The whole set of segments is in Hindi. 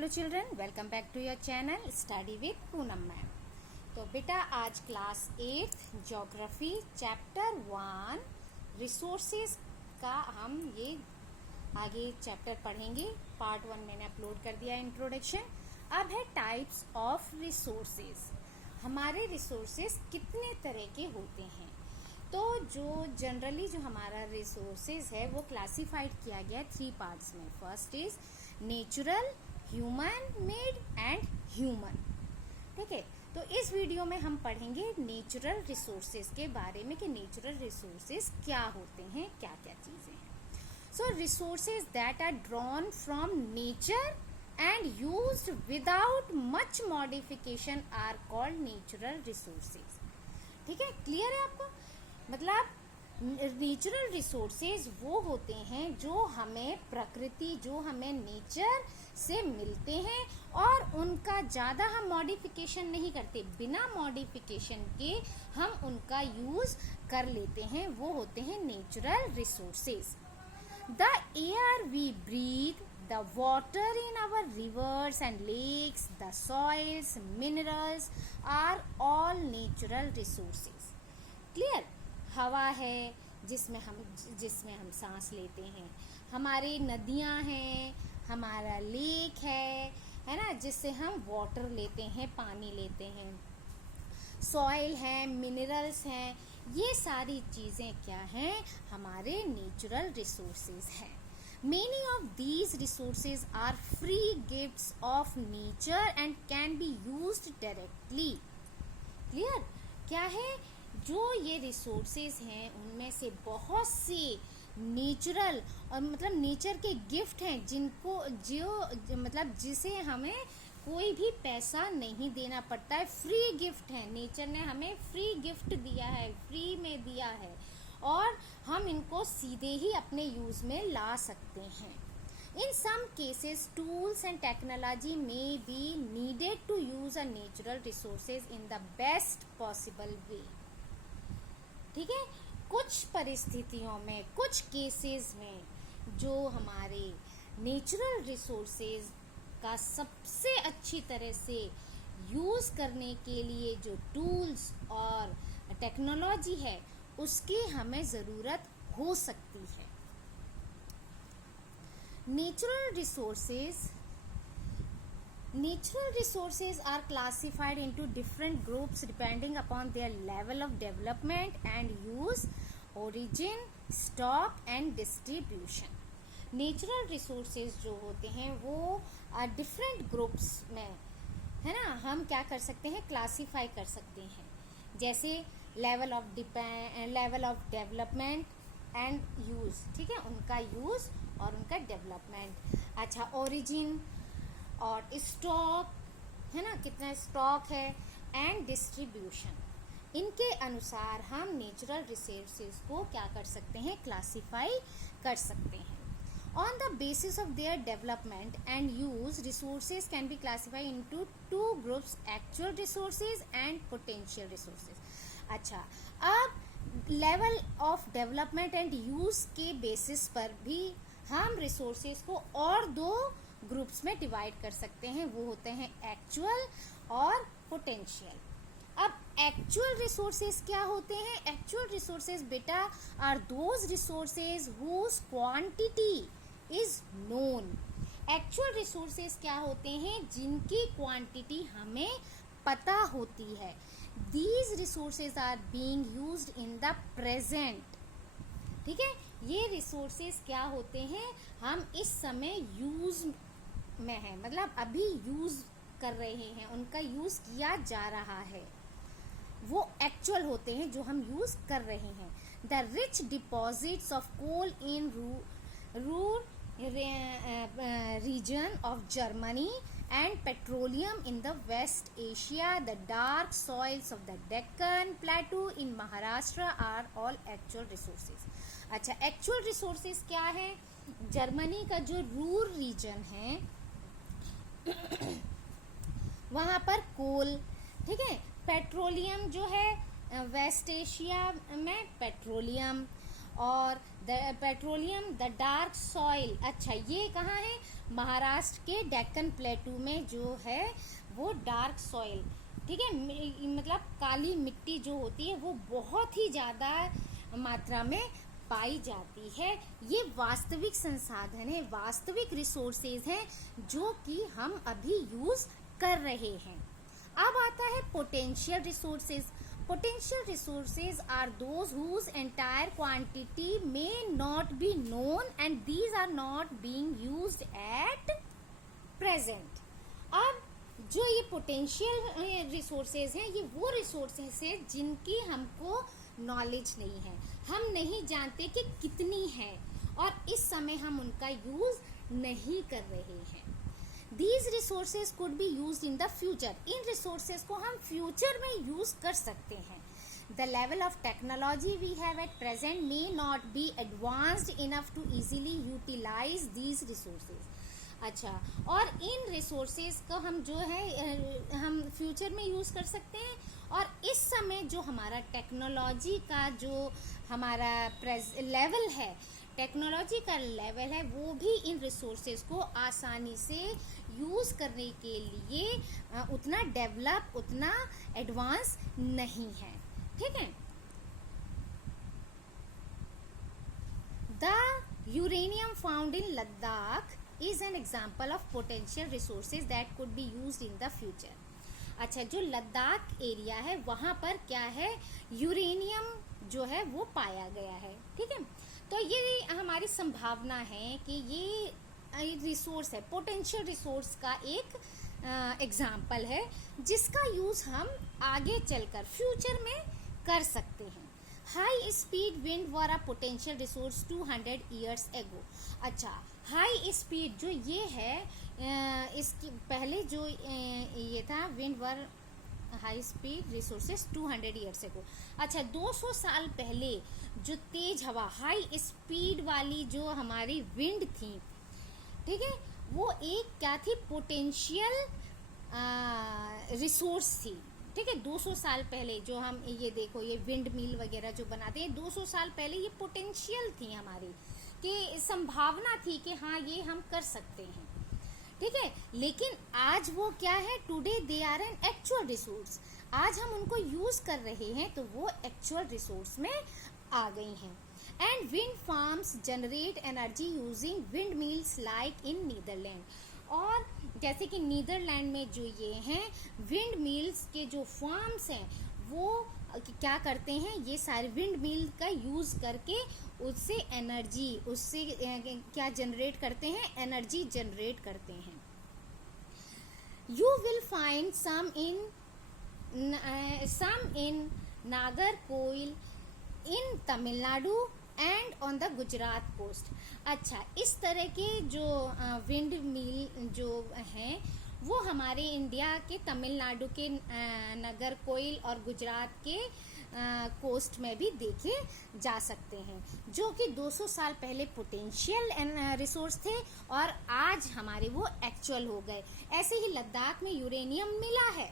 Hello children, welcome back to your channel study with Poonam ma'am. तो बेटा आज क्लास 8 ज्योग्राफी चैप्टर 1 रिसोर्सेज का हम ये आगे चैप्टर पढ़ेंगे। पार्ट 1 मैंने अपलोड कर दिया इंट्रोडक्शन। अब है टाइप्स ऑफ रिसोर्सेज। हमारे रिसोर्सेज कितने तरह के होते हैं? तो जो जनरली जो हमारा रिसोर्सेज है वो क्लासिफाइड किया गया 3 पार्ट्स में। First is natural, human made and human. ठीक है, तो इस वीडियो में हम पढ़ेंगे नेचुरल रिसोर्सेज के बारे में कि नेचुरल रिसोर्सेज क्या होते हैं, क्या क्या चीजें हैं। So resources that are drawn from nature and used without much modification are called natural resources. ठीक है, क्लियर है आपको? मतलब नेचुरल रिसोर्सेज वो होते हैं जो हमें प्रकृति, जो हमें नेचर से मिलते हैं और उनका ज़्यादा हम मॉडिफिकेशन नहीं करते, बिना मॉडिफिकेशन के हम उनका यूज कर लेते हैं, वो होते हैं natural resources. The air we breathe, the water in our rivers and lakes, the soils, minerals are all natural resources. Clear? हवा है जिसमें हम सांस लेते हैं, हमारी नदियां हैं, हमारा लेक है ना, जिससे हम वाटर लेते हैं, पानी लेते हैं, सॉइल है, मिनरल्स हैं, ये सारी चीजें क्या हैं? हमारे नेचुरल रिसोर्सेज हैं। Many of these resources are free gifts of nature and can be used directly. Clear? क्या है? जो ये रिसोर्सेज हैं उनमें से बहुत से नेचुरल और मतलब नेचर के गिफ्ट हैं, जिनको जो मतलब जिसे हमें कोई भी पैसा नहीं देना पड़ता है, फ्री गिफ्ट है। नेचर ने हमें फ्री गिफ्ट दिया है, फ्री में दिया है और हम इनको सीधे ही अपने यूज में ला सकते हैं। In some cases tools and technology may be needed to use a natural resources in the best possible way. ठीक है, कुछ परिस्थितियों में, कुछ केसेस में जो हमारे नेचुरल रिसोर्सेज का सबसे अच्छी तरह से यूज करने के लिए जो टूल्स और टेक्नोलॉजी है उसकी हमें जरूरत हो सकती है। Natural resources are classified into different groups depending upon their level of development and use, origin, stock and distribution. Natural resources जो होते हैं वो डिफरेंट ग्रुप्स में, है ना, हम क्या कर सकते हैं? क्लासीफाई कर सकते हैं। जैसे level of development and use. ठीक है, उनका यूज और उनका डेवलपमेंट। अच्छा, ओरिजिन और स्टॉक, है ना, कितना स्टॉक है, एंड डिस्ट्रीब्यूशन। इनके अनुसार हम नेचुरल रिसोर्सेज को क्या कर सकते हैं? क्लासीफाई कर सकते हैं। On the basis of their development and use, resources can be classified into 2 groups: actual resources and potential resources. अच्छा, अब level of development and use के बेसिस पर भी हम रिसोर्सेज को और 2 ग्रुप्स में डिवाइड कर सकते हैं, वो होते हैं एक्चुअल और पोटेंशियल। अब एक्चुअल रिसोर्सेज क्या होते हैं? एक्चुअल रिसोर्सेज बेटा are those resources whose quantity is known. Actual resources क्या होते हैं? जिनकी क्वांटिटी हमें पता होती है। These resources are being used in the present. ठीक है, ये रिसोर्सेज क्या होते हैं? हम इस समय यूज में है, मतलब अभी यूज कर रहे हैं, उनका यूज किया जा रहा है, वो एक्चुअल होते हैं जो हम यूज कर रहे हैं। The rich deposits of coal in Ruhr region of Germany and petroleum in the West Asia, the dark soils of the Deccan Plateau in Maharashtra are all actual resources. अच्छा, actual resources क्या है? जर्मनी का जो रूर रीजन है वहाँ पर कोल, ठीक है, पेट्रोलियम जो है वेस्ट एशिया में पेट्रोलियम, और पेट्रोलियम, द डार्क सॉइल। अच्छा, ये कहाँ है? महाराष्ट्र के डेक्कन प्लेटू में जो है वो डार्क सॉइल, ठीक है, मतलब काली मिट्टी जो होती है वो बहुत ही ज़्यादा मात्रा में पाई जाती है। ये वास्तविक संसाधन है, वास्तविक रिसोर्सेज हैं जो कि हम अभी यूज कर रहे हैं। अब आता है potential resources. Potential resources are those whose entire quantity may not be known and these are not being used at present. अब जो ये पोटेंशियल रिसोर्सेज हैं, ये वो रिसोर्सेज हैं जिनकी हमको नॉलेज नहीं है, हम नहीं जानते कि कितनी है और इस समय हम उनका यूज नहीं कर रहे हैं। These resources could be used in the future. In resources को हम फ्यूचर में यूज कर सकते हैं। The level of technology we have at present may not be advanced enough to easily utilize these resources. अच्छा, और इन रिसोर्सेज को हम जो है हम फ्यूचर में यूज़ कर सकते हैं और इस समय जो हमारा टेक्नोलॉजी का जो हमारा लेवल है, टेक्नोलॉजी का लेवल है, वो भी इन रिसोर्सेज को आसानी से यूज़ करने के लिए उतना डेवलप, उतना एडवांस नहीं है, ठीक है। The uranium found in Ladakh is an example of potential resources that could be used in the future. अच्छा, जो लद्दाख एरिया है वहाँ पर क्या है, यूरेनियम जो है वो पाया गया है, ठीक है। तो ये हमारी संभावना है कि ये रिसोर्स है, पोटेंशियल रिसोर्स का एक एग्जाम्पल है जिसका यूज हम आगे चलकर फ्यूचर में कर सकते हैं। High speed wind were a potential resource 200 years ago. अच्छा, हाई स्पीड जो ये है, इसकी पहले जो ये था, विंड वर high speed resources 200 years ago. अच्छा, 200 साल पहले जो तेज हवा, हाई स्पीड वाली जो हमारी विंड थी, ठीक है, वो एक क्या थी, पोटेंशियल रिसोर्स थी, ठीक है। 200 साल पहले जो हम ये देखो, ये विंड मिल वगैरह जो बनाते हैं, 200 साल पहले ये पोटेंशियल थी हमारी, कि संभावना थी कि हाँ ये हम कर सकते हैं, ठीक है। लेकिन आज वो क्या है, today they are an actual resource. आज हम उनको यूज कर रहे हैं तो वो एक्चुअल रिसोर्स में आ गई हैं। And wind farms generate energy using windmills like in Netherlands. और जैसे कि नीदरलैंड में जो ये हैं विंड मिल्स के जो फार्म्स हैं, वो क्या करते हैं, ये सारे विंड मिल का यूज करके उससे एनर्जी, उससे क्या जनरेट करते हैं, एनर्जी जनरेट करते हैं। You will find some in Nagercoil in Tamil Nadu and on the Gujarat coast. अच्छा, इस तरह के जो विंड मिल जो हैं वो हमारे इंडिया के तमिलनाडु के नागरकोइल और गुजरात के कोस्ट में भी देखे जा सकते हैं, जो कि 200 साल पहले पोटेंशियल रिसोर्स थे और आज हमारे वो एक्चुअल हो गए। ऐसे ही लद्दाख में यूरेनियम मिला है,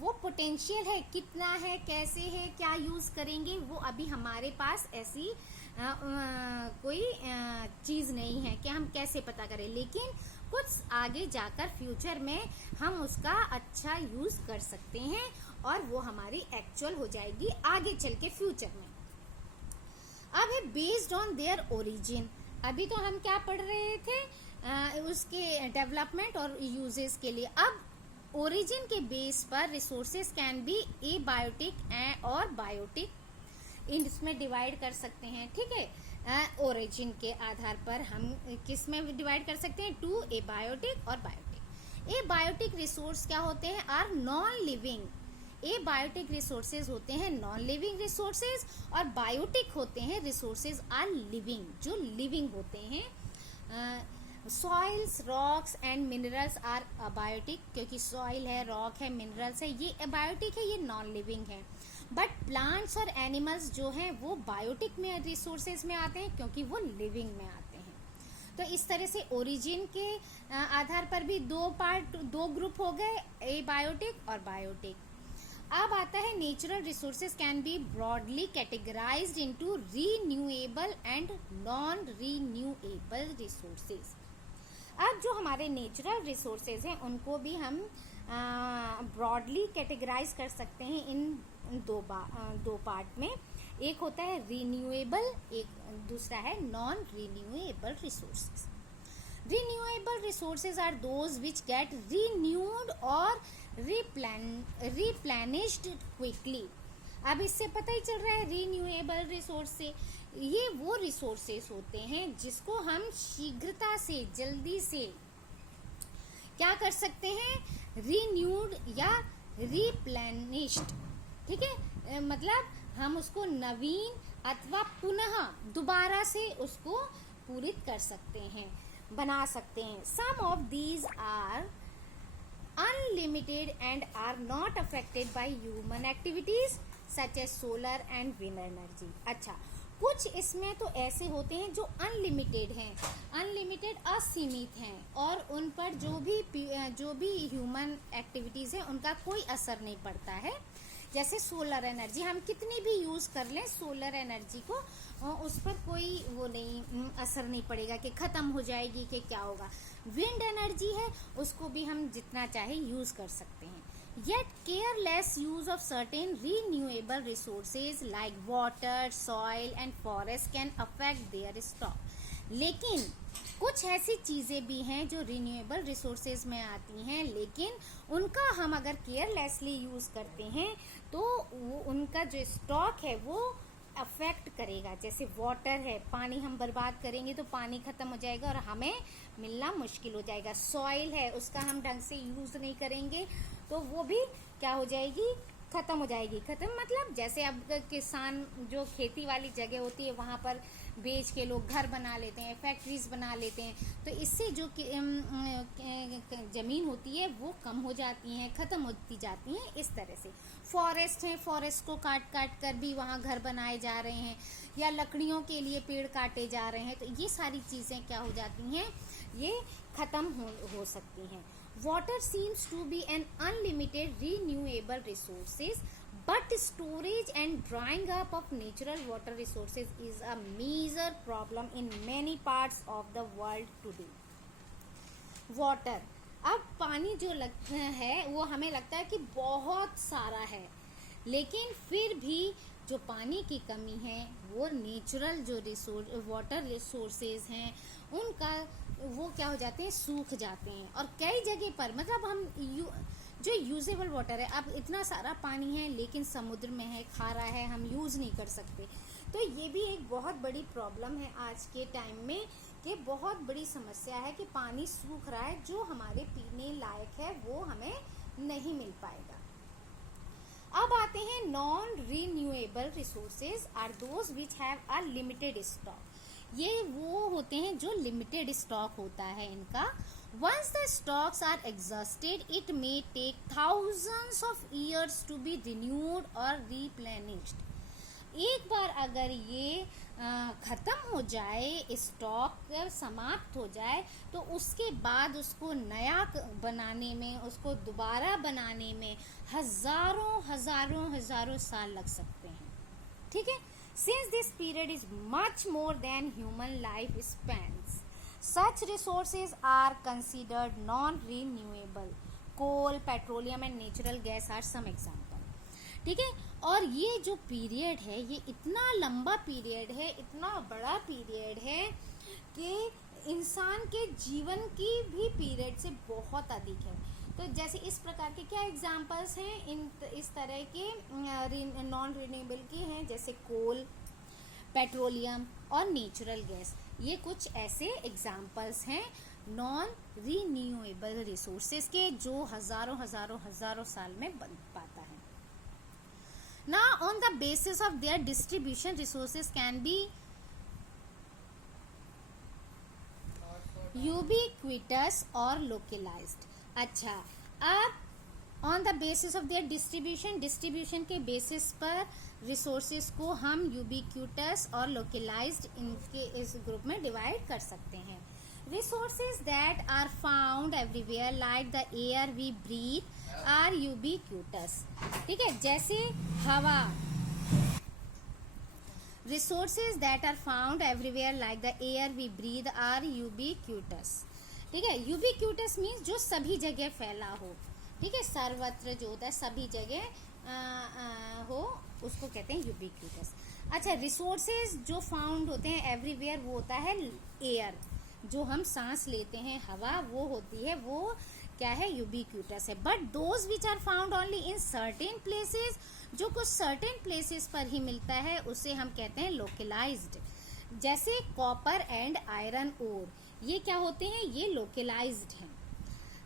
वो पोटेंशियल है, कितना है, कैसे है, क्या यूज करेंगे, वो अभी हमारे पास ऐसी कोई चीज नहीं है कि हम कैसे पता करें, लेकिन कुछ आगे जाकर फ्यूचर में हम उसका अच्छा यूज कर सकते हैं और वो हमारी एक्चुअल हो जाएगी आगे चल के फ्यूचर में। अब है बेस्ड ऑन देयर ओरिजिन। अभी तो हम क्या पढ़ रहे थे, उसके डेवलपमेंट और यूजेस के लिए। अब ओरिजिन के बेस पर resources can be abiotic और बायोटिक, इसमें डिवाइड कर सकते हैं, ठीक है। ओरिजिन के आधार पर हम किस में डिवाइड कर सकते हैं, टू ए बायोटिक और बायोटिक। ए बायोटिक रिसोर्स क्या होते हैं, are non living. Abiotic resources होते हैं नॉन लिविंग रिसोर्सेज और बायोटिक होते हैं रिसोर्सेज आर लिविंग, जो लिविंग होते हैं। Soils, rocks and minerals are abiotic, क्योंकि सॉइल है, रॉक है, मिनरल्स है, ये अबायोटिक है, ये नॉन लिविंग है। बट प्लांट्स और एनिमल्स जो हैं वो बायोटिक में रिसोर्सेज में आते हैं, क्योंकि वो लिविंग में आते हैं। तो इस तरह से ओरिजिन के आधार पर भी दो ग्रुप हो गए, ए बायोटिक और बायोटिक। अब आता है natural resources can B broadly categorised into renewable and non renewable resources. अब जो हमारे नेचुरल रिसोर्सेज हैं उनको भी हम ब्रॉडली कैटेगराइज कर सकते हैं इन दो पार्ट में। एक होता है रीन्यूएबल, एक दूसरा है non renewable resources. Renewable resources are those which get renewed और रिप्लेनिश्ड क्विकली। अब इससे पता ही चल रहा है रीन्यूएबल रिसोर्स से ये वो रिसोर्सेज होते हैं जिसको हम शीघ्रता से, जल्दी से क्या कर सकते हैं, रीन्यूड या रिप्लेनिश्ड। ठीक है, मतलब हम उसको नवीन अथवा पुनः दोबारा से उसको पूरित कर सकते हैं, बना सकते हैं। Some of these are unlimited and are not affected by human activities such as solar and wind energy. अच्छा, कुछ इसमें तो ऐसे होते हैं जो अनलिमिटेड हैं, अनलिमिटेड असीमित हैं, और उन पर जो भी ह्यूमन एक्टिविटीज़ हैं उनका कोई असर नहीं पड़ता है। जैसे सोलर एनर्जी, हम कितनी भी यूज़ कर लें सोलर एनर्जी को, उस पर कोई वो नहीं असर नहीं पड़ेगा कि ख़त्म हो जाएगी कि क्या होगा। विंड एनर्जी है, उसको भी हम जितना चाहे यूज़ कर सकते हैं। Yet careless use of certain renewable resources like water, soil and forest can affect their stock. लेकिन कुछ ऐसी चीज़ें भी हैं जो रिन्यूएबल रिसोर्सेज में आती हैं, लेकिन उनका हम अगर केयरलेसली यूज़ करते हैं तो वो उनका जो स्टॉक है वो अफेक्ट करेगा। जैसे वाटर है, पानी हम बर्बाद करेंगे तो पानी ख़त्म हो जाएगा और हमें मिलना मुश्किल हो जाएगा। सॉइल है, उसका हम ढंग से यूज़ नहीं करेंगे तो वो भी क्या हो जाएगी, ख़त्म हो जाएगी। ख़त्म मतलब जैसे अब किसान जो खेती वाली जगह होती है वहाँ पर बेच के लोग घर बना लेते हैं, फैक्ट्रीज बना लेते हैं, तो इससे जो ज़मीन होती है वो कम हो जाती हैं, ख़त्म होती जाती हैं। इस तरह से फॉरेस्ट है, फॉरेस्ट को काट काट कर भी वहाँ घर बनाए जा रहे हैं, या लकड़ियों के लिए पेड़ काटे जा रहे हैं, तो ये सारी चीज़ें क्या हो जाती हैं, ये ख़त्म हो सकती हैं। Water seems to be an unlimited renewable resources, but storage and drying up of natural water resources is a major problem in many parts of the world today. Water, अब पानी जो है वो हमें लगता है कि बहुत सारा है, लेकिन फिर भी जो पानी की कमी है वो नेचुरल जो वाटर रिसोर्सेज हैं उनका वो क्या हो जाते हैं, सूख जाते हैं। और कई जगह पर मतलब हम जो यूजेबल वाटर है, अब इतना सारा पानी है लेकिन समुद्र में है, खारा है, हम यूज़ नहीं कर सकते। तो ये भी एक बहुत बड़ी प्रॉब्लम है आज के टाइम में, कि बहुत बड़ी समस्या है कि पानी सूख रहा है, जो हमारे पीने लायक है वो हमें नहीं मिल पाएगा। अब आते हैं non renewable resources are those which have a limited stock. ये वो होते हैं जो लिमिटेड स्टॉक होता है इनका। Once the stocks are exhausted it may take thousands of years to be renewed और रिप्लेनिश्ड। एक बार अगर ये ख़त्म हो जाए, स्टॉक समाप्त हो जाए, तो उसके बाद उसको नया बनाने में, उसको दोबारा बनाने में हज़ारों साल लग सकते हैं। ठीक है, since this period is much more than human life spans, such resources are considered non-renewable. Coal, petroleum and natural gas are some example. ठीक है, और ये जो पीरियड है ये इतना लंबा पीरियड है, इतना बड़ा पीरियड है कि इंसान के जीवन की भी पीरियड से बहुत अधिक है। तो जैसे इस प्रकार के क्या एग्जांपल्स हैं इस तरह के नॉन रिन्यूएबल के हैं, जैसे कोल, पेट्रोलियम और नेचुरल गैस। ये कुछ ऐसे एग्जांपल्स हैं नॉन रिन्यूएबल रिसोर्सेज के जो हजारों साल में बन पाता है। Now on the basis of their distribution, resources can be ubiquitous or localized. अच्छा, अब on the basis of their distribution के बेसिस पर रिसोर्सेज को हम यूबिक्यूटस और लोकलाइज्ड इनके इस ग्रुप में डिवाइड कर सकते हैं। Resources that are found everywhere like the air we breathe are ubiquitous. ठीक है, जैसे हवा. Resources that are found everywhere like the air we breathe are ubiquitous. ठीक है, ubiquitous means जो सभी जगह फैला हो. ठीक है, सर्वत्र जो होता है सभी जगह हो उसको कहते हैं यूबिक्यूटस. अच्छा, रिसोर्सेज जो फाउंड होते हैं एवरीवेयर वो होता है एयर, जो हम सांस लेते हैं हवा वो होती है, वो क्या है, यूबिक्यूटस है. But those which are found only in certain places, जो कुछ सर्टेन प्लेसेस पर ही मिलता है उसे हम कहते हैं लोकलाइज्ड. जैसे कॉपर एंड आयरन ओर, ये क्या होते हैं, ये लोकलाइज्ड हैं.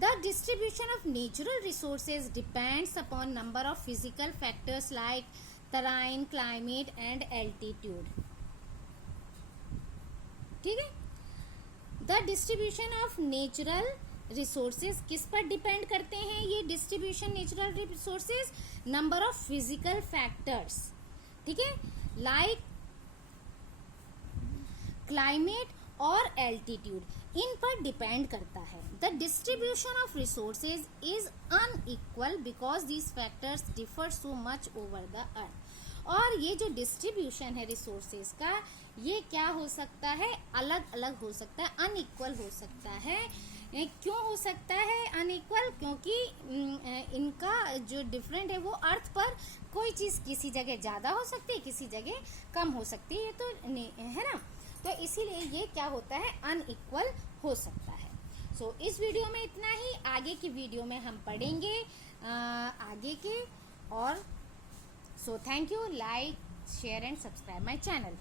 The distribution of natural resources depends upon number of physical factors like terrain, climate and altitude. ठीक है, the distribution of natural resources किस पर डिपेंड करते हैं, ये distribution natural resources number of physical factors. ठीक है, like climate और एल्टीट्यूड, इन पर डिपेंड करता है. The distribution of resources is unequal because these factors differ so much over the earth. और ये जो डिस्ट्रीब्यूशन है रिसोर्सेज का, ये क्या हो सकता है, अलग अलग हो सकता है, अनइक्वल हो सकता है. क्यों हो सकता है अनइक्वल, क्योंकि इनका जो डिफरेंट है वो अर्थ पर कोई चीज़ किसी जगह ज़्यादा हो सकती है, किसी जगह कम हो सकती है, ये तो है ना. तो इसीलिए ये क्या होता है, अनइक्वल हो सकता है. सो इस वीडियो में इतना ही. आगे की वीडियो में हम पढ़ेंगे आगे के. और so thank you. Like, share and subscribe my channel.